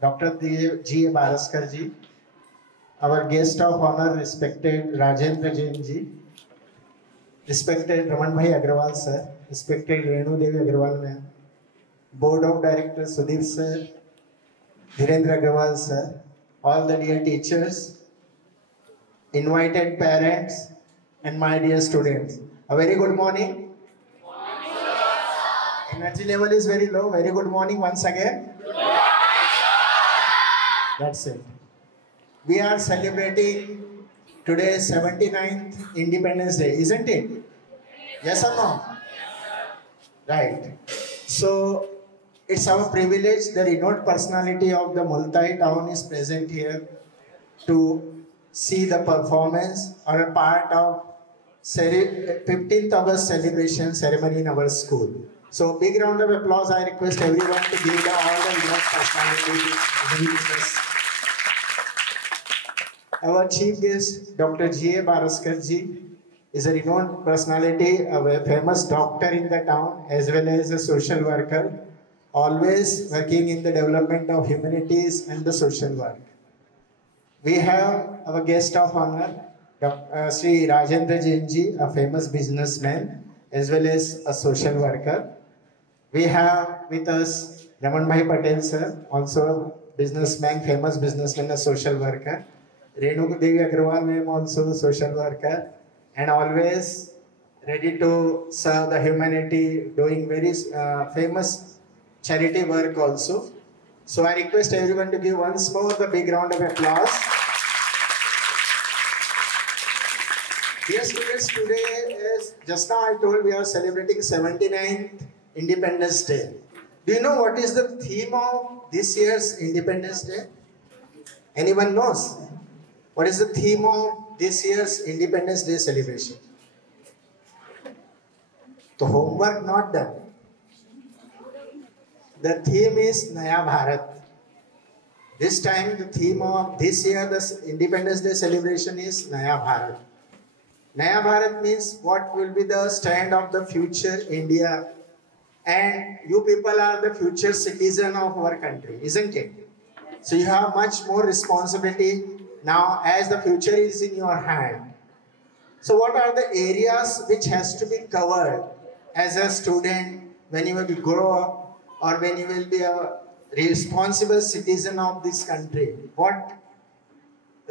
Dr. G. A. Baraskar ji, our guest of honor, respected Rajendra Jain ji, respected Raman Bhai Agrawal sir, respected Renu Devi Agrawal ma'am, Board of Directors Sudhir sir, Dhirendra Agrawal sir, all the dear teachers, invited parents, and my dear students. A very good morning. Energy level is very low. Very good morning once again. That's it. We are celebrating today 79th Independence Day, isn't it? Yes or no? Right. So it's our privilege, the renowned personality of the Multai town is present here to see the performance or a part of 15th August celebration ceremony in our school. So big round of applause. I request everyone to give all the renowned personalities. Our chief guest, Dr. G. A. Baraskar ji, is a renowned personality, a famous doctor in the town as well as a social worker, always working in the development of humanities and the social work. We have our guest of honor, Sri Rajendra Jain ji, a famous businessman as well as a social worker. We have with us Raman Bhai Patel sir, also businessman, famous businessman, a social worker. Renu Devi Agrawal ma'am, also social worker, and always ready to serve the humanity, doing very famous charity work also. So I request everyone to give once more the big round of applause. Dear students, today is, just now I told we are celebrating 79th Independence Day. Do you know what is the theme of this year's Independence Day? Anyone knows? What is the theme of this year's Independence Day celebration? The homework not done. The theme is Naya Bharat. This time the theme of this year, the Independence Day celebration is Naya Bharat. Naya Bharat means what will be the stand of the future India, and you people are the future citizen of our country, isn't it? So you have much more responsibility now as the future is in your hand. So what are the areas which has to be covered as a student when you will grow up or when you will be a responsible citizen of this country? What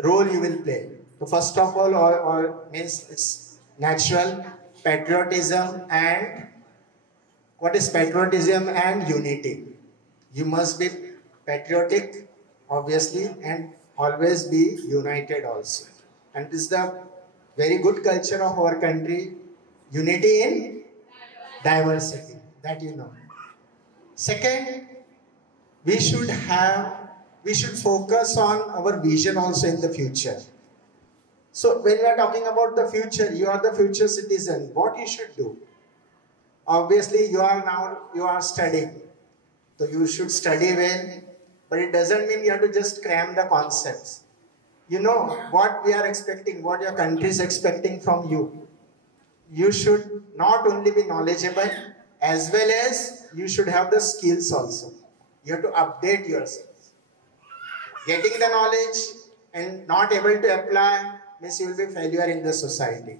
role you will play? So first of all, or means it's natural patriotism. And what is patriotism and unity? You must be patriotic, obviously, and always be united also. And this is the very good culture of our country, unity in diversity, that you know. Second, we should focus on our vision also in the future. So when we are talking about the future, you are the future citizen, what you should do? Obviously, you are studying. So you should study well, but it doesn't mean you have to just cram the concepts. You know what we are expecting, what your country is expecting from you. You should not only be knowledgeable, as well as you should have the skills also. You have to update yourself. Getting the knowledge and not able to apply means you will be a failure in the society.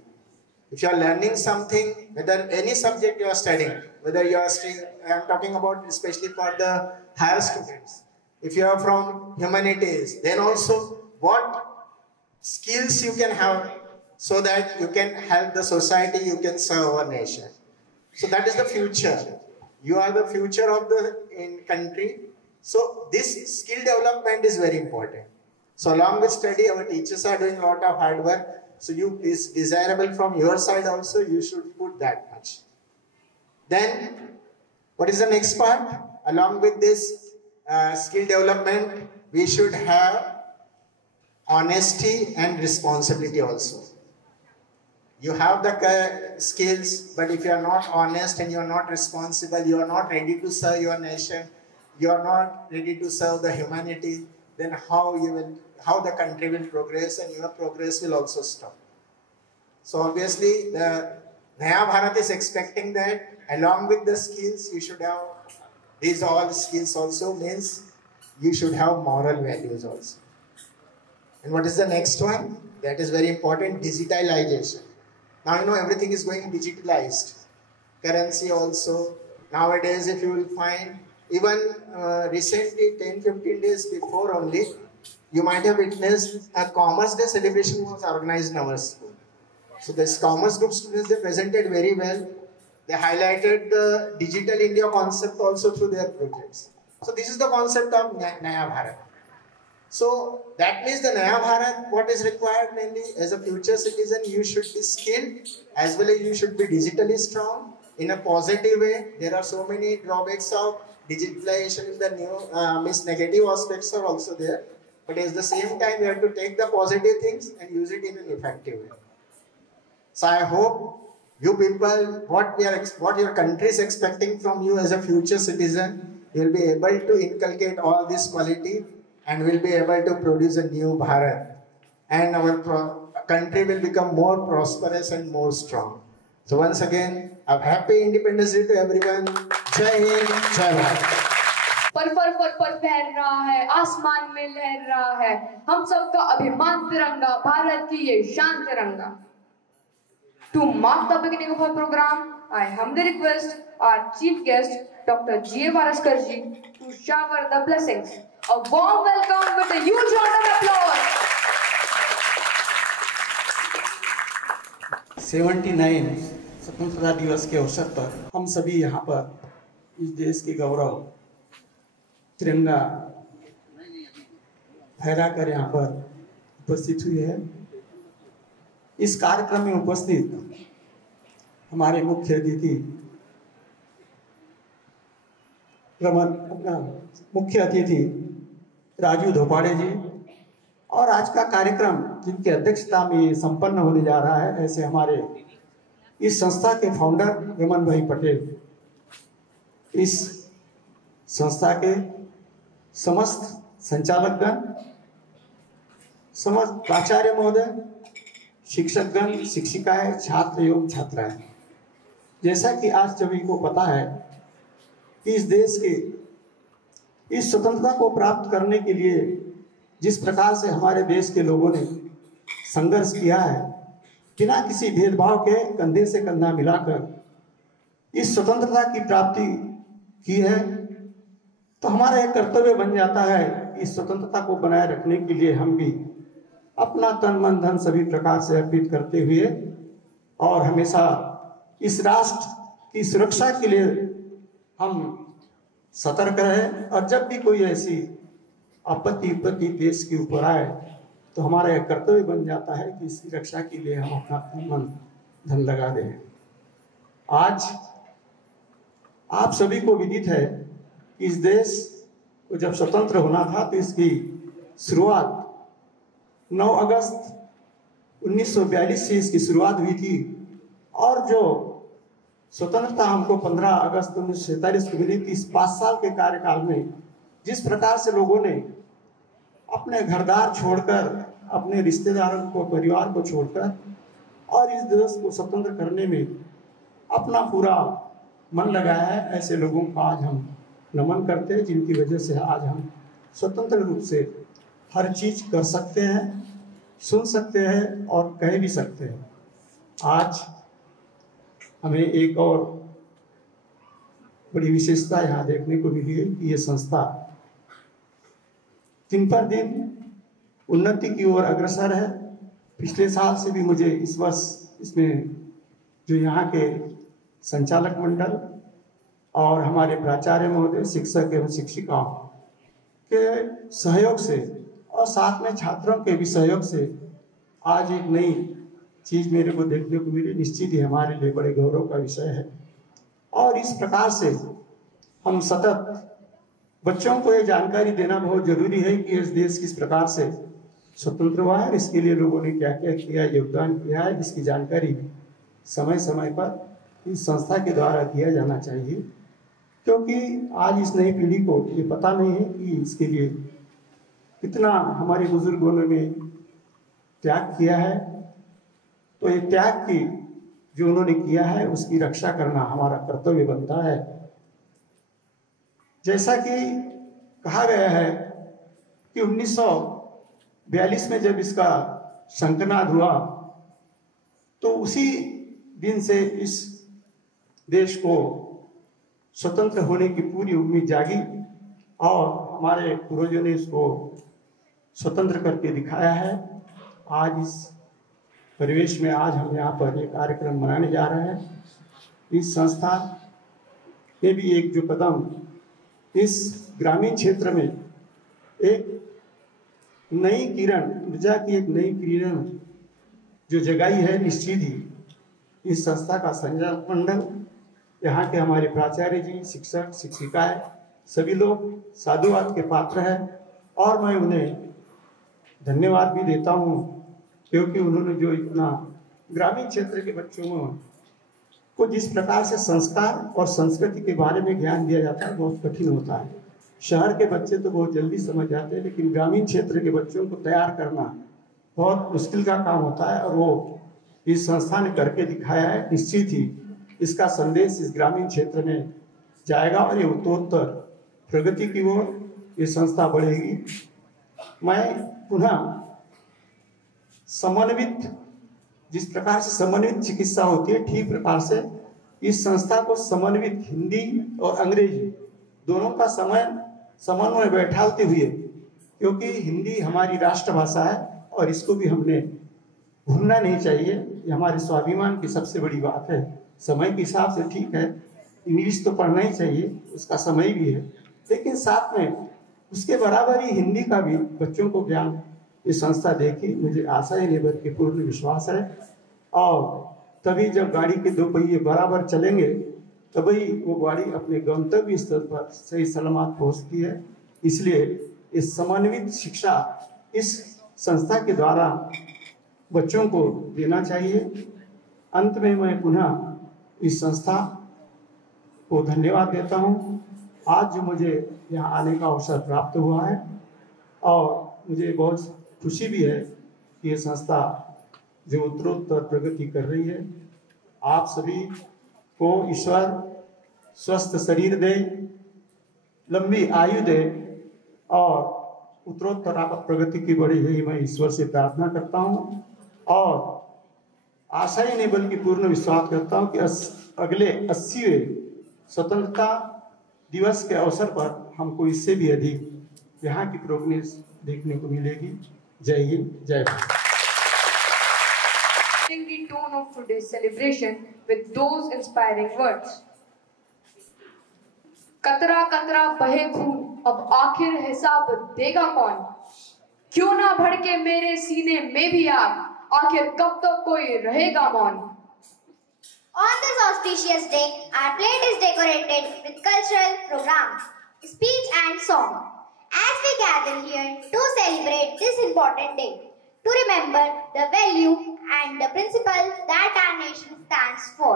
If you are learning something, whether any subject you are studying, whether you are studying, I am talking about especially for the higher students. If you are from humanities, then also what skills you can have so that you can help the society, you can serve our nation. So that is the future. You are the future of the country. So this skill development is very important. So along with study, our teachers are doing a lot of hard work. So is desirable from your side also, you should put that much. Then, what is the next part? Along with this skill development, we should have honesty and responsibility also. You have the skills, but if you are not honest and you are not responsible, you are not ready to serve your nation, you are not ready to serve the humanity, then how the country will progress and your progress will also stop. So obviously the Naya Bharat is expecting that along with the skills you should have these all skills also, means you should have moral values also. And what is the next one? That is very important, digitalization. Now everything is going digitalized. Currency also. Nowadays, if you will find, even recently, 10-15 days before only, you might have witnessed a Commerce Day celebration was organized in our school. So this Commerce Group students, they presented very well. They highlighted the Digital India concept also through their projects. So this is the concept of Naya Bharat. So that means the Naya Bharat, what is required mainly as a future citizen, you should be skilled as well as you should be digitally strong in a positive way. There are so many drawbacks of digitalization in the new, negative aspects are also there. But at the same time, you have to take the positive things and use it in an effective way. So I hope you people, what your country is expecting from you as a future citizen, you will be able to inculcate all this quality and will be able to produce a new Bharat. And our country will become more prosperous and more strong. So once again, a happy Independence Day to everyone. Jai Hind, Jai Bharat. पर फहर रहा है, आसमान में लहर रहा है, हम सबका अभिमान तिरंगा, भारत की ये शान तिरंगा. To mark the beginning of our program, I humbly request our chief guest, Dr. G.A. Varaskarji, to shower the blessings. A warm welcome with a huge round of applause. 79 स्वतंत्रता दिवस के अवसर पर हम सभी यहाँ पर इस देश के गौरव तिरंगा फहरा कर यहाँ पर उपस्थित हुए हैं। इस कार्यक्रम में उपस्थित हमारे मुख्य अतिथि मुख्य अतिथि राजू धोपाड़े जी और आज का कार्यक्रम जिनकी अध्यक्षता में संपन्न होने जा रहा है, ऐसे हमारे इस संस्था के फाउंडर रमन भाई पटेल, इस संस्था के समस्त संचालकगण, समस्त प्राचार्य महोदय, शिक्षकगण, शिक्षिकाएं, छात्र एवं छात्राएं। जैसा कि आज सभी को पता है कि इस देश के इस स्वतंत्रता को प्राप्त करने के लिए जिस प्रकार से हमारे देश के लोगों ने संघर्ष किया है, बिना किसी भेदभाव के कंधे से कंधा मिलाकर इस स्वतंत्रता की प्राप्ति की है, तो हमारा एक कर्तव्य बन जाता है कि इस स्वतंत्रता को बनाए रखने के लिए हम भी अपना तन मन धन सभी प्रकार से अर्पित करते हुए और हमेशा इस राष्ट्र की सुरक्षा के लिए हम सतर्क रहें। और जब भी कोई ऐसी आपत्ति विपत्ति देश के ऊपर आए तो हमारा एक कर्तव्य बन जाता है कि इसकी रक्षा के लिए हम अपना तन मन धन लगा दें। आज आप सभी को विदित है कि इस देश को जब स्वतंत्र होना था तो इसकी शुरुआत 9 अगस्त 1942 से इसकी शुरुआत हुई थी और जो स्वतंत्रता हमको 15 अगस्त 1947 को मिली थी। इस 5 साल के कार्यकाल में जिस प्रकार से लोगों ने अपने घरदार छोड़कर, अपने रिश्तेदारों को, परिवार को छोड़कर और इस देश को स्वतंत्र करने में अपना पूरा मन लगाया है, ऐसे लोगों को आज हम नमन करते हैं, जिनकी वजह से आज हम स्वतंत्र रूप से हर चीज कर सकते हैं, सुन सकते हैं और कह भी सकते हैं। आज हमें एक और बड़ी विशेषता यहाँ देखने को मिली है कि ये संस्था दिन पर दिन उन्नति की ओर अग्रसर है। पिछले साल से भी मुझे इस वर्ष इसमें जो यहाँ के संचालक मंडल और हमारे प्राचार्य महोदय, शिक्षक एवं शिक्षिकाओं के सहयोग से और साथ में छात्रों के भी सहयोग से आज एक नई चीज मेरे को देखने को मिली। निश्चित ही हमारे लिए बड़े गौरव का विषय है और इस प्रकार से हम सतत बच्चों को ये जानकारी देना बहुत जरूरी है कि इस देश किस प्रकार से स्वतंत्र हुआ है, इसके लिए लोगों ने क्या क्या किया, योगदान किया है, इसकी जानकारी समय समय पर इस संस्था के द्वारा दिया जाना चाहिए। क्योंकि आज इस नई पीढ़ी को ये पता नहीं है कि इसके लिए कितना हमारे बुजुर्गों ने त्याग किया है। तो ये त्याग की जो उन्होंने किया है उसकी रक्षा करना हमारा कर्तव्य बनता है। जैसा कि कहा गया है कि 1942 में जब इसका शंखनाद हुआ तो उसी दिन से इस देश को स्वतंत्र होने की पूरी उम्मीद जागी और हमारे पूर्वजों ने इसको स्वतंत्र करके दिखाया है। आज इस परिवेश में आज हम यहाँ पर एक कार्यक्रम मनाने जा रहे हैं। इस संस्था ने भी एक जो कदम इस ग्रामीण क्षेत्र में एक नई किरण, ऊर्जा की एक नई किरण जो जगाई है, निश्चित ही इस संस्था का संचालक मंडल, यहाँ के हमारे प्राचार्य जी, शिक्षक शिक्षिकाएं, सभी लोग साधुवाद के पात्र हैं और मैं उन्हें धन्यवाद भी देता हूँ क्योंकि उन्होंने जो इतना ग्रामीण क्षेत्र के बच्चों को जिस प्रकार से संस्कार और संस्कृति के बारे में ज्ञान दिया जाता है बहुत कठिन होता है। शहर के बच्चे तो बहुत जल्दी समझ जाते हैं, लेकिन ग्रामीण क्षेत्र के बच्चों को तैयार करना बहुत मुश्किल का काम होता है और वो इस संस्था ने करके दिखाया है। निश्चित ही इसका संदेश इस ग्रामीण क्षेत्र में जाएगा और ये उत्तरोत्तर प्रगति की ओर ये संस्था बढ़ेगी। मैं पुनः समन्वित, जिस प्रकार से समन्वित चिकित्सा होती है, ठीक प्रकार से इस संस्था को समन्वित हिंदी और अंग्रेजी दोनों का समन्वय बैठाते हुए, क्योंकि हिंदी हमारी राष्ट्रभाषा है और इसको भी हमने भूलना नहीं चाहिए। ये हमारे स्वाभिमान की सबसे बड़ी बात है। समय के हिसाब से ठीक है, इंग्लिश तो पढ़ना ही चाहिए, उसका समय भी है, लेकिन साथ में उसके बराबर ही हिंदी का भी बच्चों को ज्ञान ये संस्था देगी। मुझे आशा है, नहीं बल्कि पूर्ण विश्वास है। और तभी जब गाड़ी के दो पहिए बराबर चलेंगे तभी वो गाड़ी अपने गंतव्य स्थल पर सही सलामत पहुंचती है। इसलिए इस समन्वित शिक्षा इस संस्था के द्वारा बच्चों को देना चाहिए। अंत में मैं पुनः इस संस्था को धन्यवाद देता हूँ। आज जो मुझे यहाँ आने का अवसर प्राप्त हुआ है और मुझे बहुत खुशी भी है कि ये संस्था जो उत्तरोत्तर प्रगति कर रही है। आप सभी को ईश्वर स्वस्थ शरीर दे, लंबी आयु दे और उत्तरोत्तर आप प्रगति की बढ़े, यही मैं ईश्वर से प्रार्थना करता हूँ और आशा ही नहीं बल्कि पूर्ण विश्वास करता हूँ कि अगले 80वें स्वतंत्रता दिवस के अवसर पर हमको इससे भी अधिक यहाँ की प्रोग्रेस देखने को मिलेगी। जय हिंद, जय Bharat. The tone of today's celebration with those inspiring words. कतरा कतरा बहे खून, अब आखिर हिसाब देगा कौन? क्यों ना भड़के मेरे सीने में भी आग, आखिर कब तक कोई रहेगा मौन? On this auspicious day, our plate is decorated with cultural programs, speech and song. As we gather here to celebrate this important day, to remember the value and the principle that our nation stands for.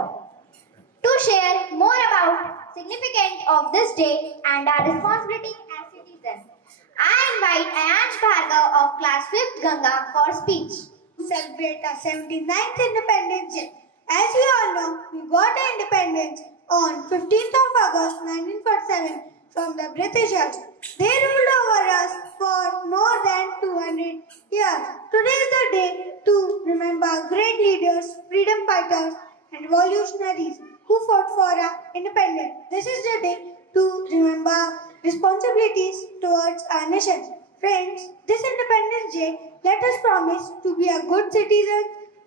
To share more about significance of this day and our responsibility as citizens, I invite Ayansh Bhargav of class 5th Ganga for speech. To celebrate our 79th Independence Day. As we all know, we got our independence on 15th of August 1947 from the Britishers. They ruled over us for more than 200 years. Today is the day to remember great leaders, freedom fighters, and revolutionaries who fought for our independence. This is the day to remember responsibilities towards our nation. Friends, this Independence Day, let us promise to be a good citizen,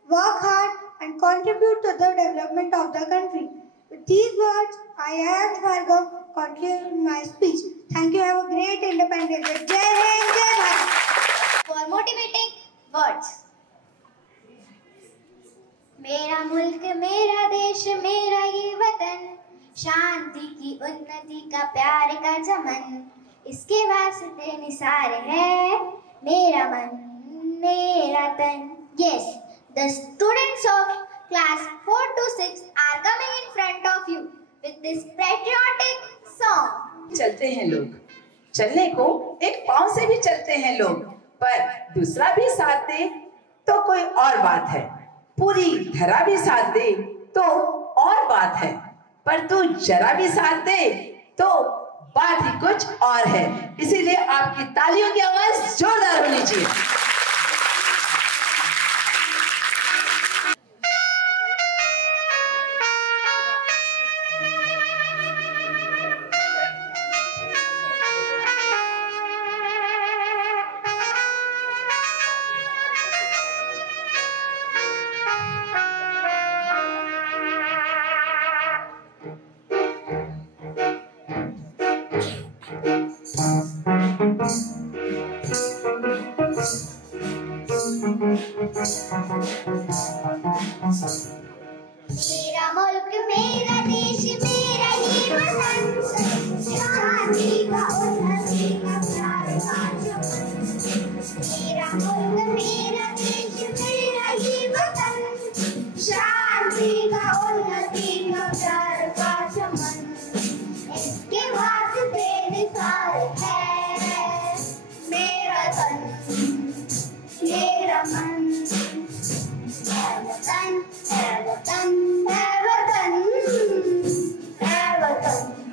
work hard, and contribute to the development of the country. With these words, I am Bhargav, conclude my speech. Thank you. Have a great Independence Day. Jai Hind, Jai Bharat. For motivating words. मेरा मुल्क, मेरा देश, मेरा ये वतन, शांति की उन्नति का प्यार का चमन, इसके वास्ते निसार है मेरा मन, मेरा तन. Yes, the students of class 4 to 6 are coming in front of you with this patriotic song. चलते हैं लोग, चलने को एक पांव से भी चलते हैं लोग, पर दूसरा भी साथ दे तो कोई और बात है, पूरी धरा भी साथ दे तो और बात है, पर तू जरा भी साथ दे तो बात ही कुछ और है. इसीलिए आपकी तालियों की आवाज कीजिए। मेरा मुल्क मेरा देश मेरा ही वतन, शांति का उन्नति का प्यार का चमन। मेरा मुल्क मेरा देश मेरा ही वतन, शांति का उन्नति का प्यार का चमन। इसके वास्ते निसार है मेरा तन मेरा मन। वतन है वतन है वतन है वतन है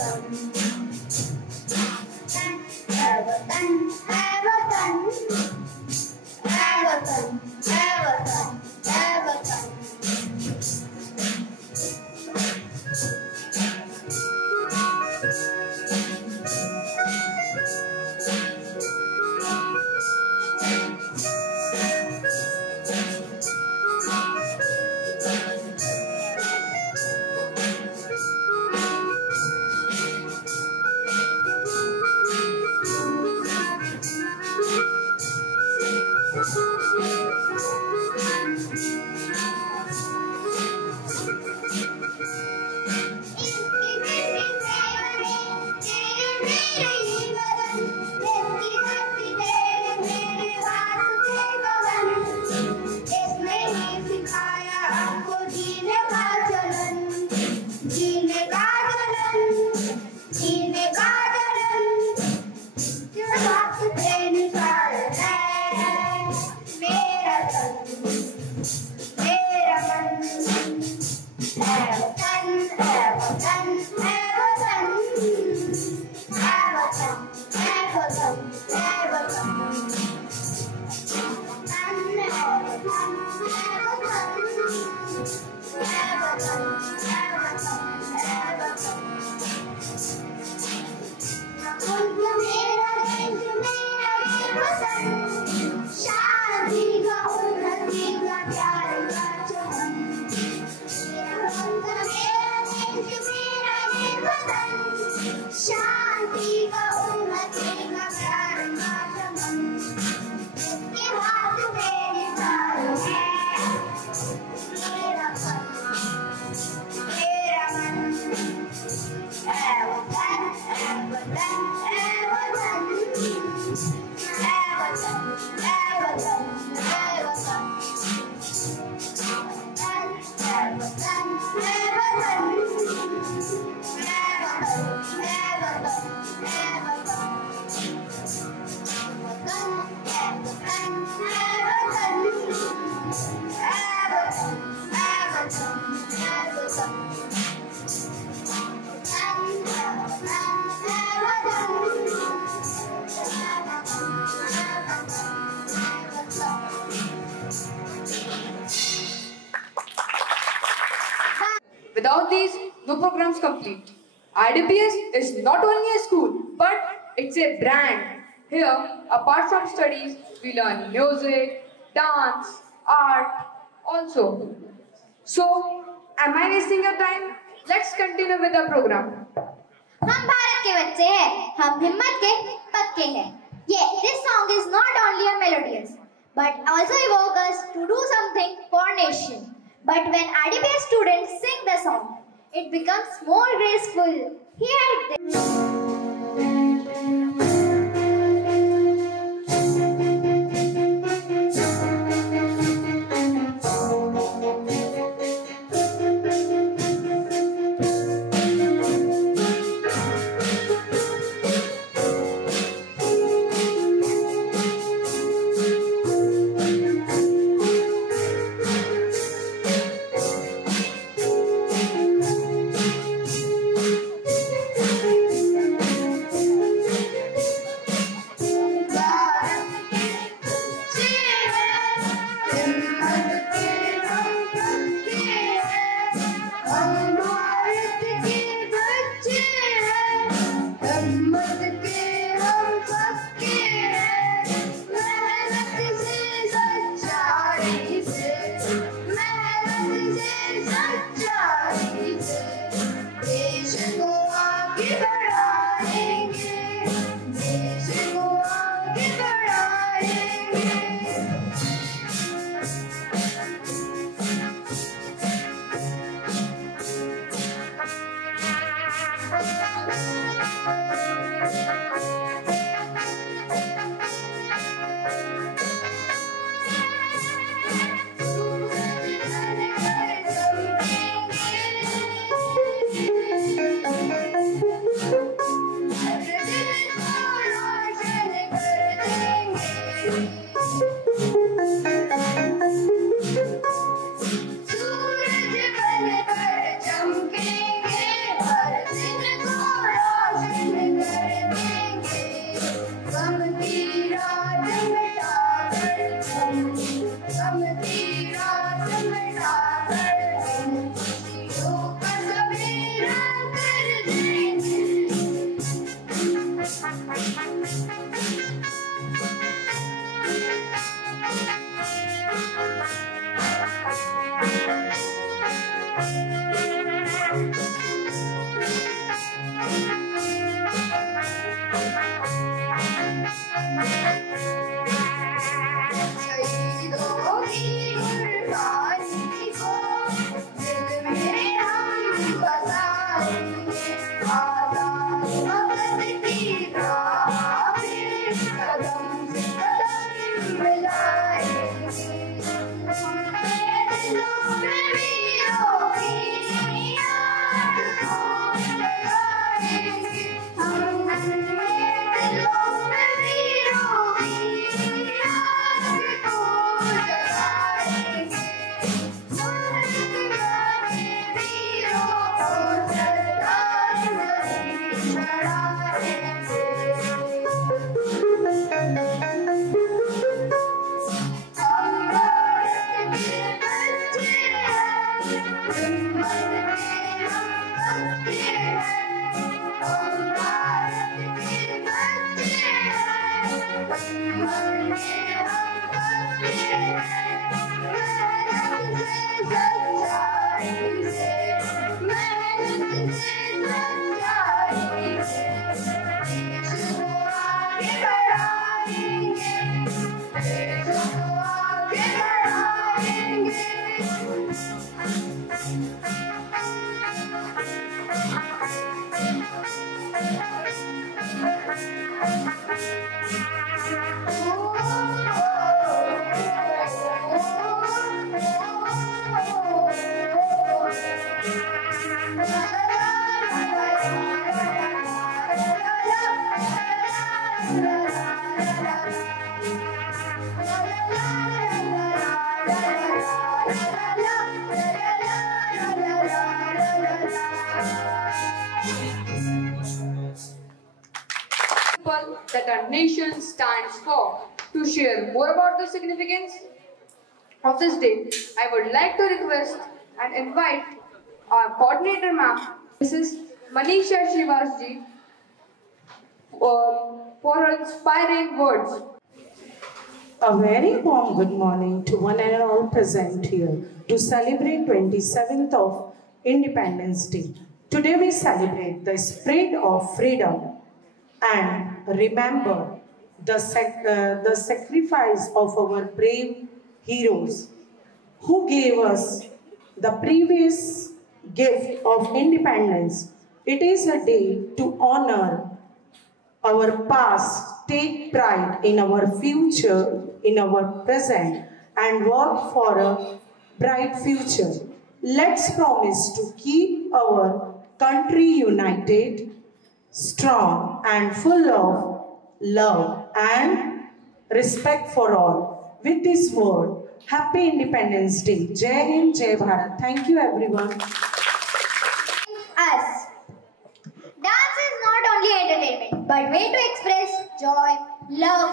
वतन है वतन है वतन है वतन है वतन है वतन है वतन। Without these, no programs complete. IDPS is not only a school, but it's a brand. Here, apart from studies, we learn music, dance, art, also. So, am I wasting your time? Let's continue with the program. हम भारत के बच्चे हैं, हम हिम्मत के पक्के हैं। This song is not only a melodious, but also evoke us to do something for nation. But when IDPS students sing the song, it becomes more graceful. Here पक्के हैं, मेहनत से सच्चाई से, मेहनत से सच्चाई से देश को आगे बढ़ाएंगे, देश को आगे बढ़ाएंगे। सूरज बनकर चमकेंगे, हर दिन को रोशन कर देंगे, गम की रात मिटाकर, गम की रात मिटाकर, खुशियों का सवेरा कर देंगे। शहीदों की कुर्बानी को दिल में हम बसाएंगे, आजाद वक्त की राह पे कदम से कदम मिलाएंगे। दिलों में वीरों की याद को जगाएंगे, हम दिलों में वीरों की याद को जगाएंगे। भारत के वीरों को सरदार नहीं चढ़ाएंगे। हम भारत के बच्चे हैं, हिम्मत में हम पक्के हैं। हम भारत के बच्चे हैं, हिम्मत में हम पक्के हैं। मेहनत से सच्चाई से, मेहनत से सच्चाई से देश को आगे बढ़ाएंगे, देश को आगे बढ़ाएंगे। That our nation stands for. To share more about the significance of this day, I would like to request and invite our coordinator ma'am, Mrs. Manisha Srivasji, for her inspiring words. A very warm good morning to one and all present here to celebrate 27th of Independence Day. Today we celebrate the spirit of freedom and remember the sacrifice of our brave heroes who gave us the previous gift of independence. It is a day to honor our past, take pride in our future, in our present, and work for a bright future. Let's promise to keep our country united, strong, and full of love and respect for all. With this word, Happy Independence Day. Jai Hind, Jai Bharat. Thank you, everyone. Us. Dance is not only entertainment, but way to express joy, love,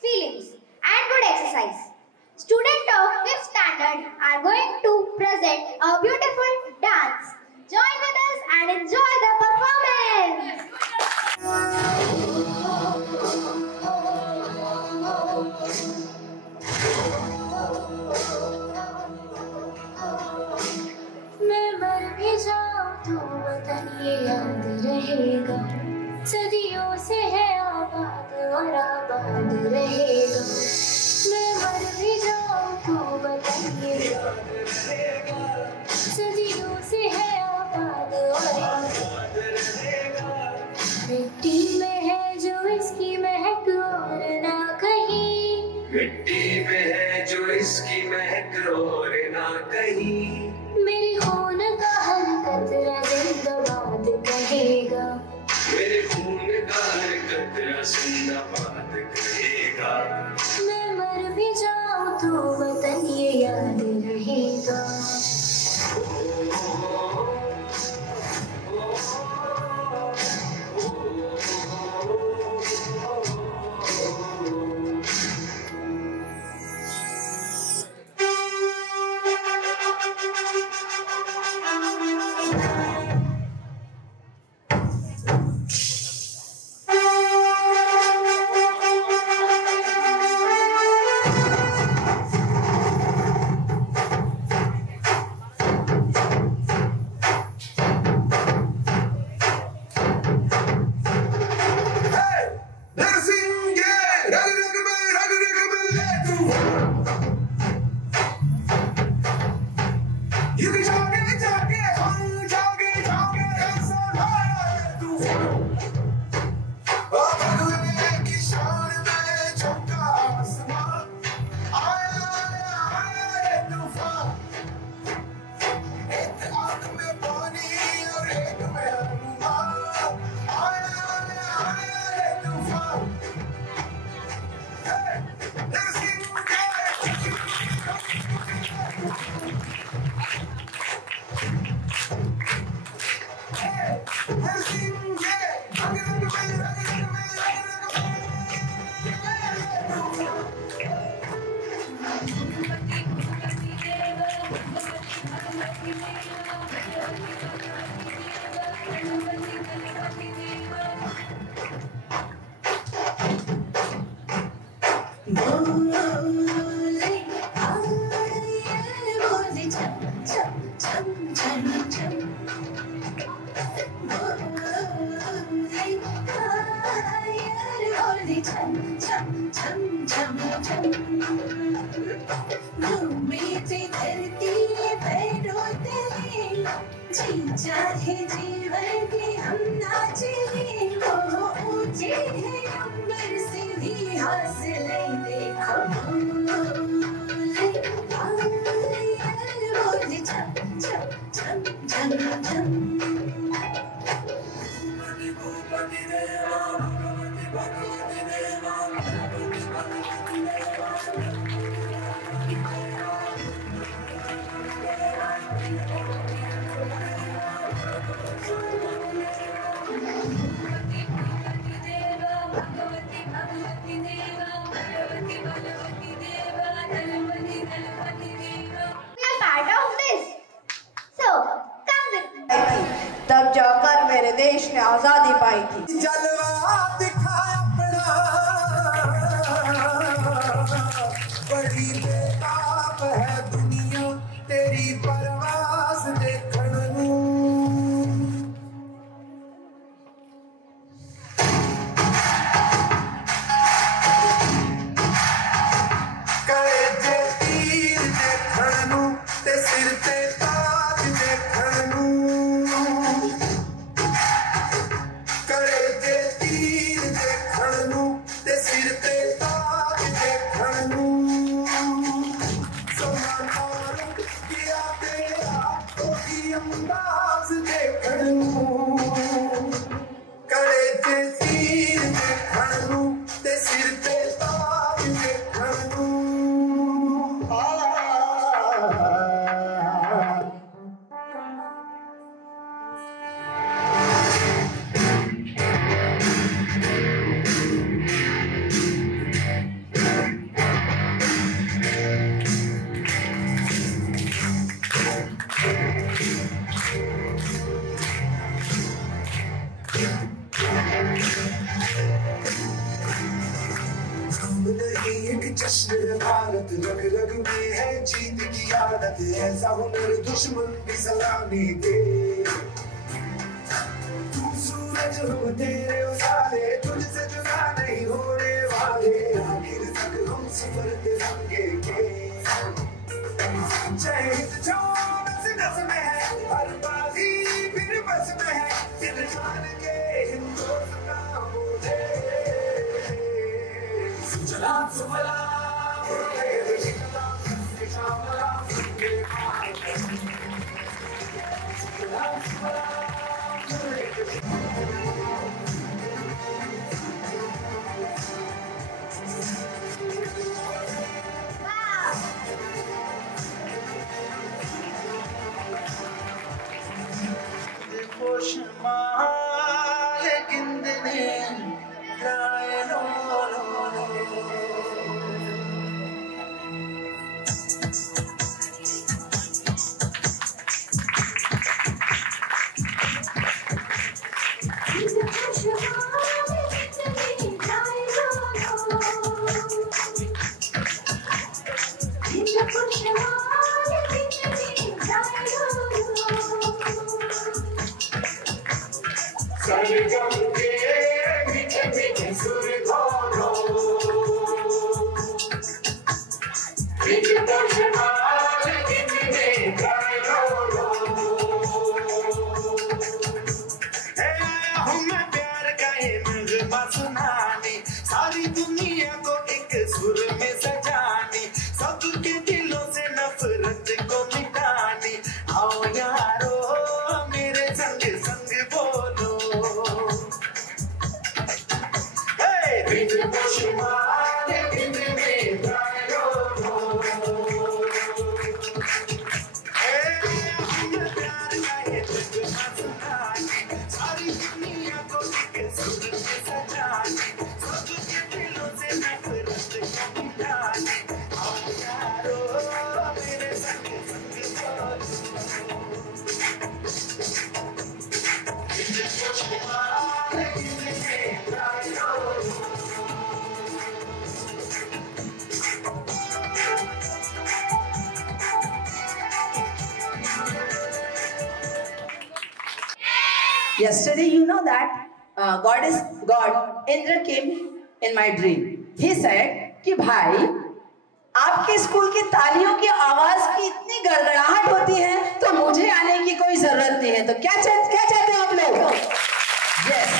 feelings, and good exercise. Students of 5th standard are going to present a beautiful dance. Join with us and enjoy the performance. याद रहेगा। मैं मर भी जाऊं तो वतन ये सदियों से है आबाद और मिट्टी में है जो इसकी महक और ना कहीं, मिट्टी में है जो इसकी महक और ना कहीं। मेरे खून का हर कतरा जिंदाबाद कहेगा, मेरे खून का हर कतरा जिंदाबाद कहेगा। मैं मर भी जाऊं तो वतन ये याद रहेगा। चाहे जीवन के हम नाचेंगे, वो ऊंचे हैं अंबर से भी हौसले देखो। बोले छम छम छम छम छम। तब जाकर मेरे देश ने आजादी पाई थी। जलवा दिखाया अपना, बड़ी बेताब है दुनिया तेरी परवास देखण नूं। करे जे तीर देखण नूं ते सिर ते ताज देखण नूं। करे जे तीर देखण नूं ते सिर ते ताज देखण नूं। समानार किया तेरा कोई अंदाज देखण नूं। करे जे तीर देखण नूं ते सिर ते ताज देखण नूं। एक जश्न है भारत, रग रग में है जीत की आदत। ऐसा हुनर दुश्मन भी सलामी दे। तू सूरज हो तेरे उजाले, तुझसे जुदा नहीं होने वाले। सफर तिरंगे के। जय हिंद जो नस नस में है, हर बाजी फिर बस में है, दिल जान के हिंदुस्तान मुझे। सुजलाम सुफलाम जय शीतलाम श्यामलाम सुंदे भारत। सुजलाम सुफलाम जय सारी दुनिया को एक सुर में सजाने, सबके दिलों से नफरत को मिटाने। आओ यारो मेरे संग संग बोलो, बिन पुष्पान बिन में गायो। हम प्यार का ये जज्बा सुनाने, सारी दुनिया को एक सुर में सजाने, सबके दिलों से नफरत को मिटाने। आओ यारो मेरे संग संग बोलो, बिन पुष्पान बिन में गायो। Yesterday, you know that God Indra came in my dream. He said कि भाई आपके स्कूल की तालियों की आवाज की इतनी गड़गड़ाहट होती है तो मुझे आने की कोई जरूरत नहीं है। तो क्या चाहते हैं आप लोग? Yes.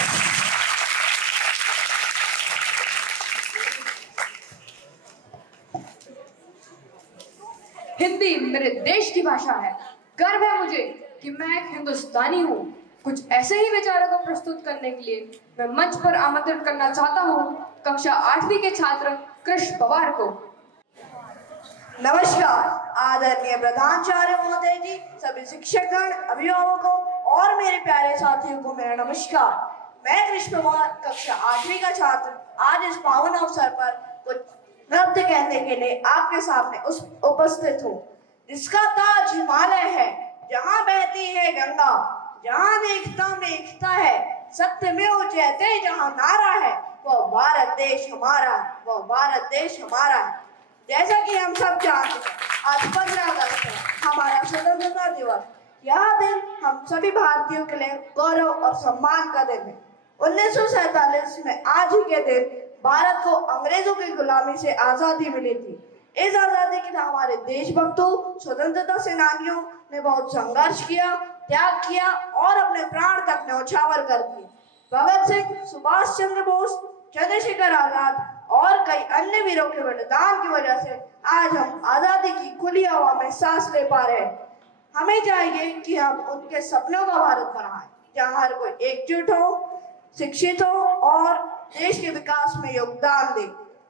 हिंदी मेरे देश की भाषा है। गर्व है मुझे कि मैं एक हिंदुस्तानी हूँ। कुछ ऐसे ही विचारों को प्रस्तुत करने के लिए मैं मंच पर आमंत्रित करना चाहता हूँ कक्षा 8वीं के छात्र कृष्ण पवार को। नमस्कार आदरणीय प्रधानाचार्य महोदय जी, सभी शिक्षकगण, अभिभावकों और मेरे प्यारे साथियों को मेरा नमस्कार। मैं कृष्ण पवार कक्षा 8वीं का छात्र आज इस पावन अवसर पर कुछ नृत्य कहने के लिए आपके सामने उपस्थित हूँ। जिसका ताज हिमालय है, जहाँ बहती है गंगा, जहाँ अनेकता में एकता है, सत्य में जयते जहाँ नारा है, वह भारत देश हमारा है, वह भारत देश हमारा है। जैसा कि हम सब जानते हैं, आज 15 अगस्त है, हमारा स्वतंत्रता दिवस। यह दिन हम सभी भारतीयों के लिए गौरव और सम्मान का दिन है। 1947 में आज ही के दिन भारत को अंग्रेजों की गुलामी से आजादी मिली थी। इस आजादी के लिए हमारे देशभक्तों, स्वतंत्रता सेनानियों ने बहुत संघर्ष किया, त्याग किया और अपने प्राण तक न्यौछावर कर दिए। भगत सिंह, सुभाष चंद्र बोस, चंद्रशेखर आजाद और कई अन्य वीरों के बलिदान की वजह से आज हम आजादी की खुली हवा में सांस ले पा रहे हैं। हमें चाहिए कि हम उनके सपनों का भारत बनाएं, जहाँ हर कोई एकजुट हो, शिक्षित हो और देश के विकास में योगदान दे।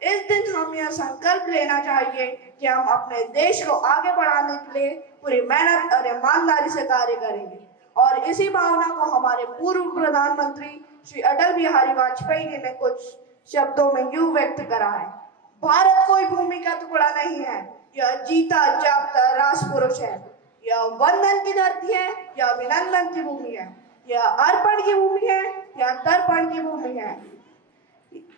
इस दिन हम यह संकल्प लेना चाहिए कि हम अपने देश को आगे बढ़ाने के लिए पूरी मेहनत और ईमानदारी से कार्य करेंगे। और इसी भावना को हमारे पूर्व प्रधानमंत्री श्री अटल बिहारी वाजपेयी जी ने कुछ शब्दों में यूं व्यक्त करा है। भारत कोई भूमि का टुकड़ा नहीं है, यह जीता जागता राष्ट्रपुरुष है। यह वंदन की धरती है, यह अभिनंदन की भूमि है, यह अर्पण की भूमि है, यह तर्पण की भूमि है।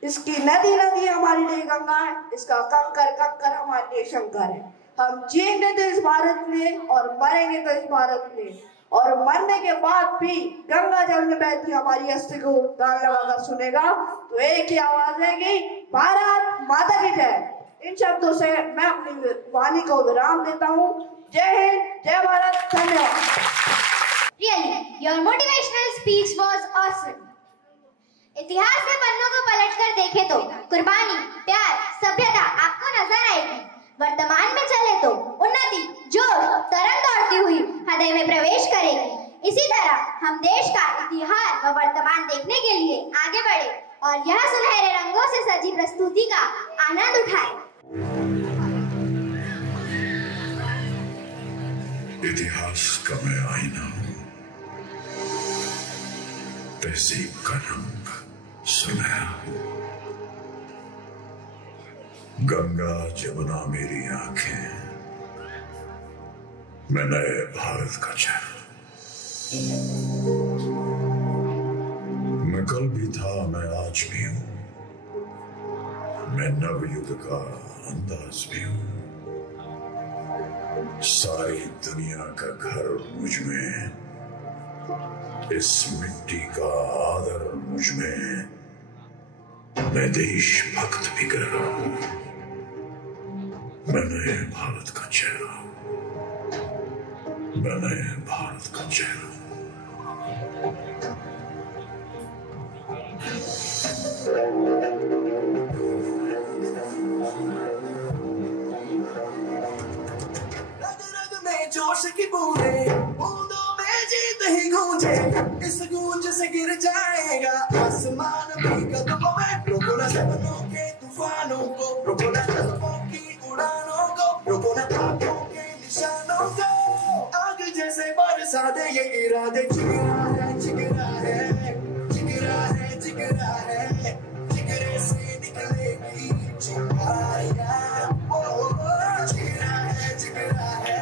इसकी नदी नदी हमारे लिए गंगा है, इसका कंकर कंकर हमारे लिए शंकर है। हम जिएंगे तो इस भारत में और मरेंगे तो इस भारत में, और मरने के बाद भी गंगा जल में बहती हमारी अस्थि को दान लगाकर सुनेगा तो एक ही आवाज रहेगी, भारत माता की जय। इंशाअल्लाह। शब्दों से मैं अपनी वाणी को विराम देता हूँ। जय हिंद, जय भारत, धन्यवाद। Really, your motivational speech was awesome. इतिहास के पन्नों को पलटकर देखें तो कुर्बानी, प्यार, सभ्यता आपको नजर आएगी। वर्तमान में चले तो उन्नति, जोश, तरंग दौड़ती हुई हृदय में प्रवेश करेगी। इसी तरह हम देश का इतिहास व वर्तमान देखने के लिए आगे बढ़े और यह सुनहरे रंगों से सजी प्रस्तुति का आनंद उठाएं। इतिहास का मैं आईना हूँ, तहजीब का रंग सुनहरा हूँ। गंगा जमुना मेरी आंखें, मैं नए भारत का चेहरा। मैं कल भी था, मैं आज भी हूँ, मैं नवयुग का अंदाज भी हूँ। सारी दुनिया का घर मुझ में, इस मिट्टी का आदर मुझ में, मैं देशभक्त भी कर रहा हूं। मैं नए भारत का चेहरा, मैं नए भारत का चेहरा। जोश की बूंदे बूंदों में जीत ही गूंजे, इस गूंज से गिर जाएगा आसमान भी कदमों में। रोको ना सपनों के तूफानों को, रोको ना कदमों की उड़ानों को, रोको ना ख्वाबों के निशानों को। आग जैसे बरसा दे ये इरादे, जिगरा है जिगरा है जिगरा है जिगरा है, जिगरे से निकलेगी चिंगारियां। जिगरा है जिगरा है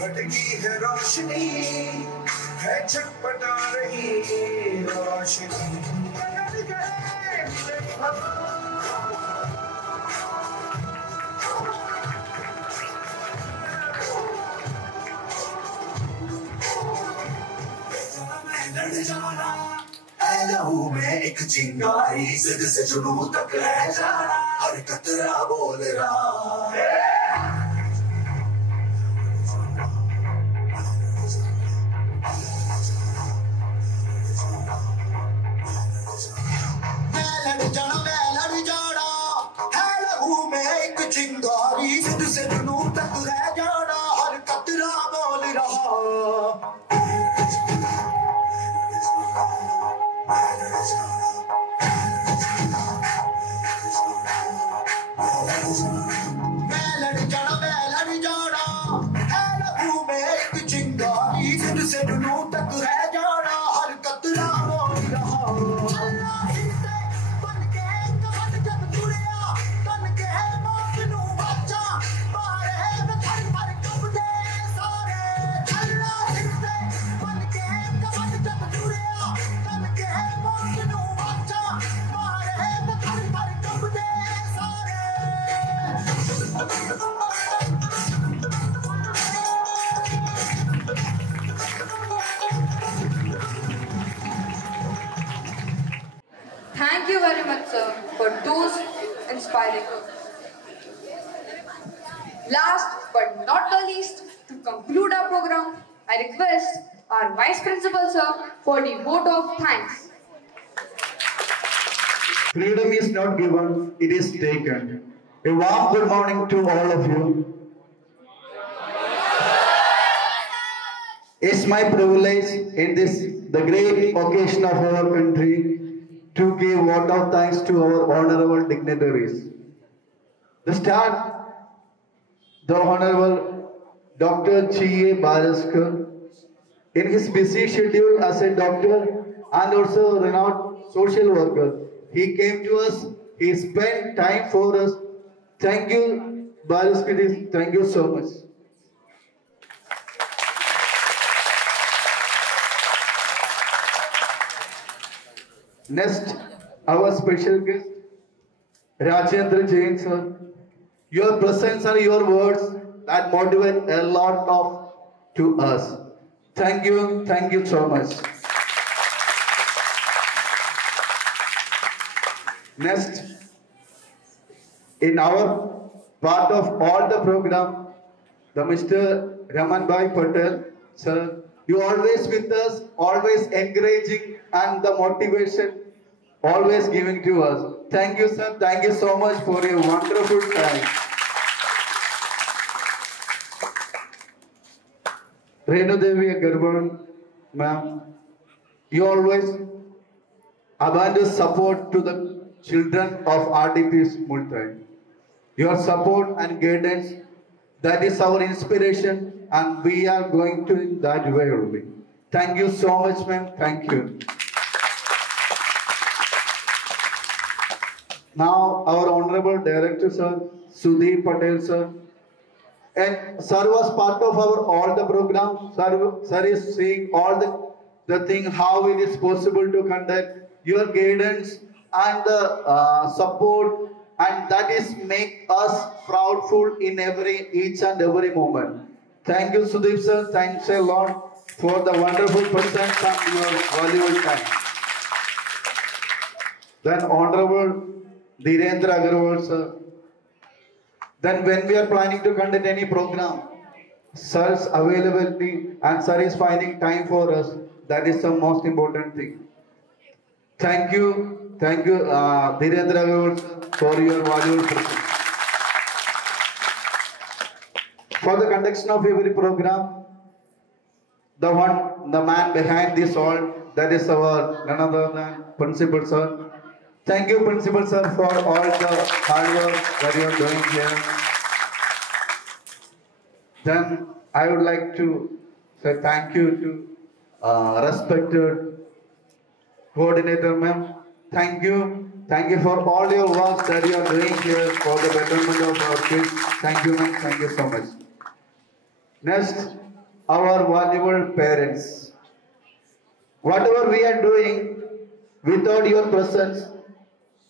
भटकी है रोशनी, है छटपटा रही रोशनी। लहू में एक चिंगारी, जिद से जुनून तक रह जाना, हर कतरा बोल रहा है। चिंगारी जिद से जुनून तक रह जाना, हर कतरा बोल रहा। मैं लड़ जाना है लहू में एक चिंगारी, जिद से जुनून तक रह जाना, हर कतरा बोल रहा। Thank you very much, sir, for those inspiring words. Last but not the least, to conclude our program, I request our Vice Principal, sir, for the vote of thanks. Freedom is not given, it is taken. A warm good morning to all of you. It's my privilege in this, the great occasion of our country, to give vote of thanks to our honorable dignitaries. The start the Honorable Dr. G.A. Baraskar. In his busy schedule as a doctor and also renowned social worker, he came to us, he spent time for us. Thank you, Baraskar. Thank you so much. Next, our special guest, Rajendra Jain sir. Your presence and your words that motivate a lot of to us. Thank you so much. Next, in our part of all the program, the Mr. Raman Bhai Patel, sir, you always with us, always encouraging and the motivation always giving to us. Thank you, sir. Thank you so much for your wonderful time. Renu Devi Garban, ma'am, you always abundant support to the children of RDP's Multai. Your support and guidance, that is our inspiration, and we are going to in that way only. Thank you so much, ma'am. Thank you. Now, our Honorable Director, sir, Sudeep Patel, sir. And sir was part of our all the program. Sir is seeing all the thing, how it is possible to conduct. Your guidance and the support, and that is make us proudful in each and every moment. Thank you, Sudeep sir. Thanks a lot for the wonderful presence and your valuable time. Then Honorable Dhirendra Agarwal sir. Then when we are planning to conduct any program, sir's availability and sir is finding time for us. That is the most important thing. Thank you, Dhirendra Agarwal sir, for your valuable presence. For the conduction of every program, the man behind this all, that is our none other than Principal sir. Thank you, Principal sir, for all the hard work that you are doing here. Then I would like to say thank you to respected coordinator ma'am. Thank you for all your work that you are doing here for the betterment of our kids. Thank you ma'am. Thank you so much. Next, our valuable parents. Whatever we are doing, without your presence,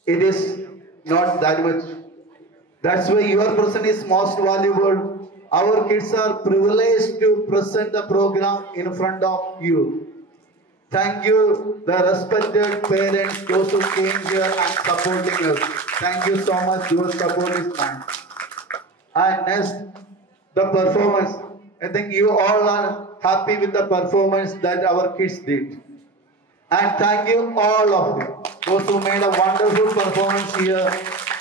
it is not that much. That's why your presence is most valuable. Our kids are privileged to present the program in front of you. Thank you, the respected parents, those who came here and supporting us. Thank you so much. Your support is fine. And next, the performance. I think you all are happy with the performance that our kids did. And thank you all of you, those who made a wonderful performance here,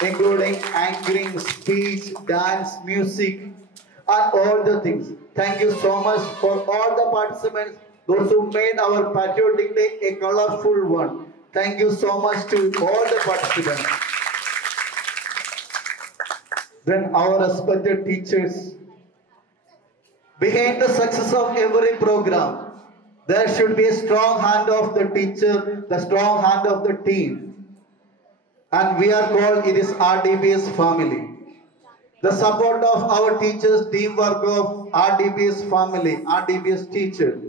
including anchoring, speech, dance, music, and all the things. Thank you so much for all the participants, those who made our Patriotic Day a colorful one. Thank you so much to all the participants. Then our respected teachers. Behind the success of every program, there should be a strong hand of the teacher, the strong hand of the team. And we are called, it is RDPS family. The support of our teachers, teamwork of RDPS family, RDPS teacher.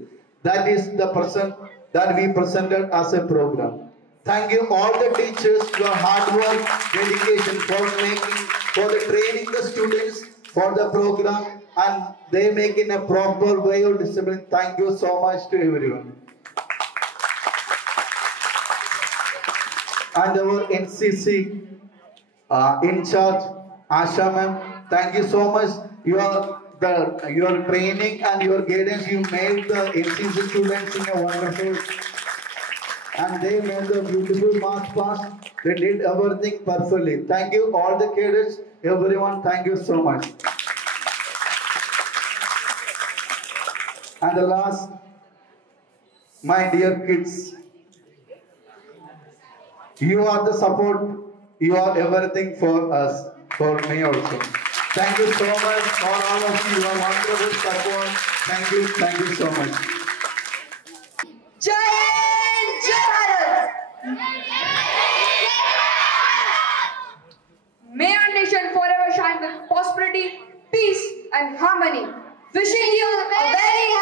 That is the person that we presented as a program. Thank you all the teachers, your hard work, dedication for the training the students for the program, and they make in a proper way of discipline. Thank you so much to everyone. And our NCC in charge, Asha ma'am, thank you so much. Your training and your guidance, you made the NCC students in a wonderful, and they made the beautiful march past. They did everything perfectly. Thank you all the cadets, everyone. Thank you so much. And the last, my dear kids, you are the support, you are everything for us, for me also. Thank you so much for all of you. Your wonderful support. Thank you so much. जय हिंद, जय Bharat. May our nation forever shine with prosperity, peace and harmony. Wishing you a very